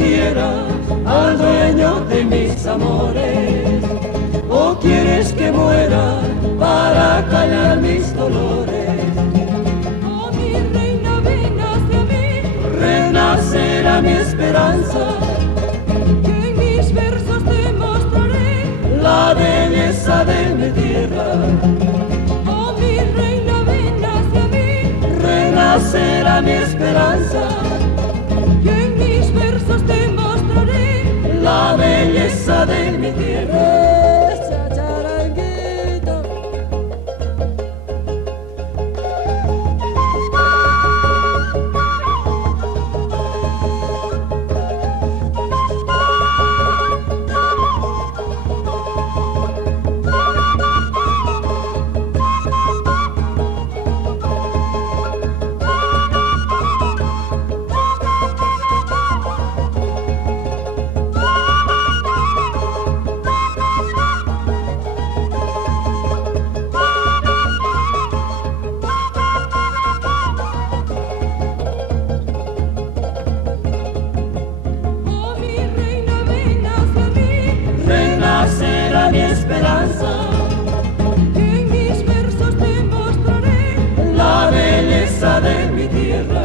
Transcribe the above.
quiera al dueño de mis amores? ¿O quieres que muera para callar mis dolores? Oh, mi reina, ven hacia mí. Renacerá mi esperanza, Que en mis versos te mostraré la belleza de mi tierra. Oh, mi reina, ven hacia mí. Renacerá mi esperanza, Que en mis versos te mostraré la belleza de mi tierra. chacharanguito. Oh, mi reina, ven hacia mí. Renacerá mi esperanza, Que en mis versos te mostraré la belleza de mi tierra.